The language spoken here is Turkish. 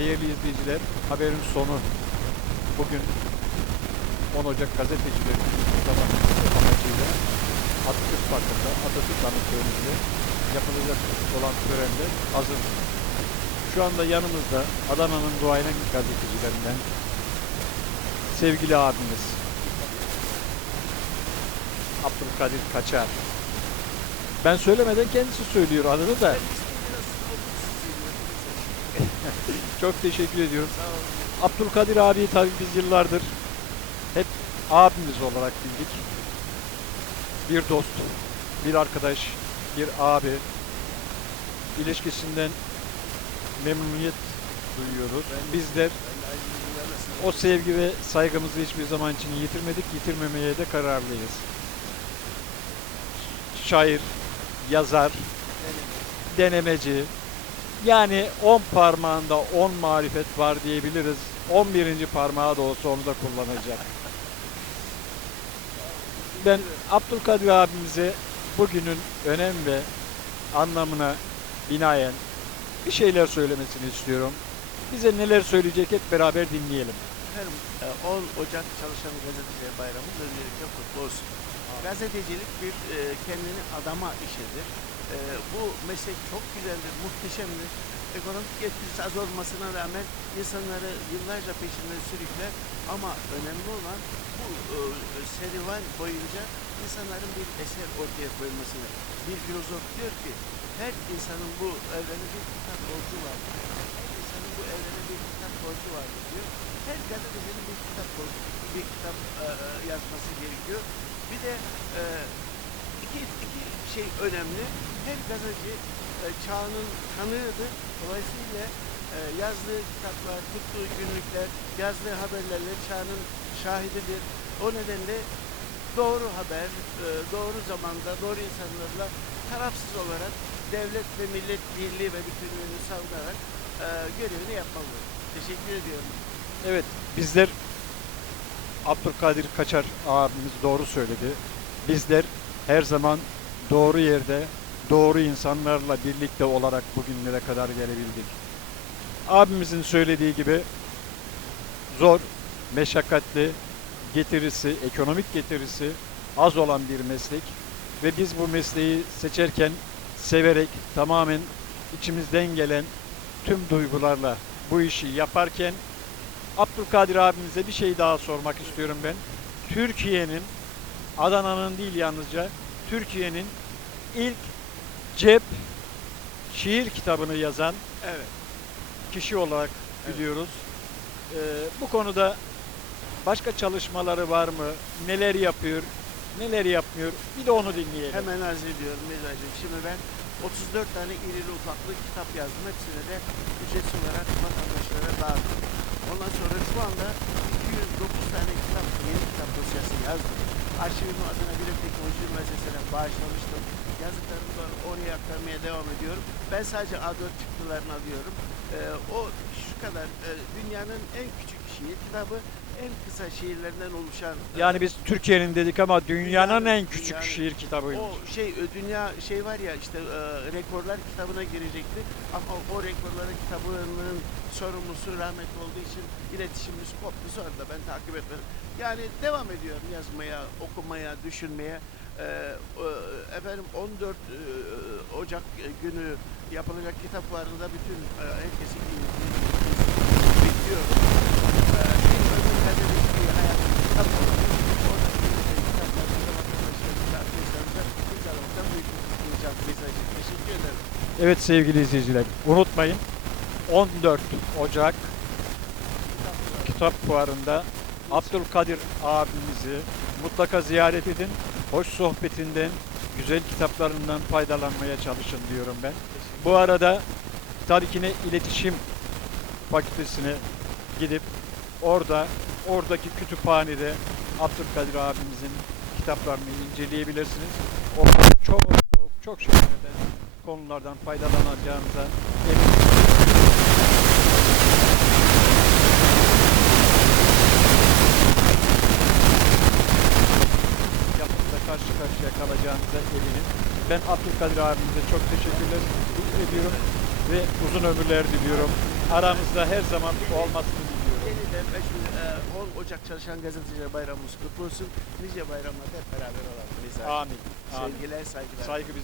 değerli izleyiciler, haberin sonu. Bugün 10 Ocak gazeteciler günü kutlamak amacıyla Atatürk Parkı'nda, Atatürk Anıtköyü'nde yapılacak olan törende hazır. Şu anda yanımızda Adana'nın duayen gazetecilerinden sevgili abimiz Abdülkadir Kaçar. Ben söylemeden kendisi söylüyor adını da. Çok teşekkür ediyorum. Abdülkadir abi tabii biz yıllardır hep abimiz olarak bildik. Bir dost, bir arkadaş, bir abi ilişkisinden memnuniyet duyuyoruz. Bizler o sevgi ve saygımızı hiçbir zaman için yitirmedik, yitirmemeye de kararlıyız. Şair, yazar, denemeci, yani 10 parmağında 10 marifet var diyebiliriz. 11. parmağı da olsa onu da kullanacak. Ben Abdülkadir abimize bugünün önem ve anlamına binaen bir şeyler söylemesini istiyorum. Bize neler söyleyecek hep beraber dinleyelim. Efendim e, 10 Ocak Çalışan Gazeteciler Bayramı öncelikle kutlu olsun. Gazetecilik bir e, kendini adama işidir. E, Bu meslek çok güzeldir, muhteşemdir. Ekonomik getirisi az olmasına rağmen insanları yıllarca peşinden sürükler ama önemli olan bu e, serüven boyunca insanların bir eser ortaya koymasını. Bir filozof diyor ki her insanın bu evrene bir kitap borcu vardır. Her insanın bu evrene bir kitap borcu vardır diyor. Her gazetecinin bir kitap borcu, bir kitap e, e, yazması gerekiyor. Bir de e, iki, iki şey önemli. Her gazeteci e, çağının tanığıdır. Dolayısıyla e, yazdığı kitaplar, tuttuğu günlükler, yazdığı haberlerle çağının şahididir. O nedenle doğru haber, e, doğru zamanda, doğru insanlarla tarafsız olarak devlet ve millet birliği ve bütünlüğünü savunarak e, görevini yapmalıdır. Teşekkür ediyorum. Evet, bizler Abdülkadir Kaçar abimiz doğru söyledi. Bizler her zaman doğru yerde, doğru insanlarla birlikte olarak bugünlere kadar gelebildik. Abimizin söylediği gibi zor, meşakkatli, getirisi, ekonomik getirisi az olan bir meslek ve biz bu mesleği seçerken severek tamamen içimizden gelen tüm duygularla bu işi yaparken Abdülkadir abimize bir şey daha sormak istiyorum ben. Türkiye'nin, Adana'nın değil yalnızca, Türkiye'nin ilk cep şiir kitabını yazan Evet. kişi olarak Evet. biliyoruz. Ee, bu konuda başka çalışmaları var mı? Neler yapıyor? Neler yapmıyor? Bir de onu dinleyelim. Hemen arz ediyorum Mirzacığım. Şimdi ben 34 tane irili ufaklı kitap yazdım. Hepsini de ücretsiz olarak vatandaşlara dağıttım. Ondan sonra şu anda 209 tane kitap, yeni kitap dosyası yazdım. Arşivimi adına bir Teknoloji Üniversitesi'ne bağışlamıştım. Yazdıklarımı da oraya aktarmaya devam ediyorum. Ben sadece A4 çıktılarını alıyorum. Ee, o şu kadar, e, dünyanın en küçük şiir kitabı, en kısa şiirlerinden oluşan... e, Yani biz Türkiye'nin dedik ama dünyanın en küçük Dünyanın- şiir kitabıymış. o şey e, dünya şey var ya işte e, rekorlar kitabına girecekti ama o rekorların kitabının sorumlusu rahmetli olduğu için iletişimimiz koptu sonra da ben takip etmedim. Yani devam ediyorum yazmaya, okumaya, düşünmeye. E, e, efendim 14 e, Ocak günü yapılacak kitap fuarında bütün e, herkesi bekliyorum. Evet sevgili izleyiciler, unutmayın 14 Ocak Kitap Fuarı'nda Abdülkadir abimizi mutlaka ziyaret edin. Hoş sohbetinden, güzel kitaplarından faydalanmaya çalışın diyorum ben. Bu arada tabii ki ne iletişim fakültesine gidip orada oradaki kütüphanede Abdülkadir abimizin kitaplarını inceleyebilirsiniz. Orada çok çok çok şeylerden konulardan faydalanacağınıza eminim. Yapımda karşı karşıya kalacağınıza eminim. Ben Abdülkadir abimize çok teşekkürler ediyorum ve uzun ömürler diliyorum. aramızda her zaman olmasını diliyorum. Yeniden 5, e, 10 Ocak Çalışan Gazeteciler Bayramımız kutlu olsun. Nice bayramlarda hep beraber olalım. Amin. Amin. Sevgiler, saygılar. Saygı biz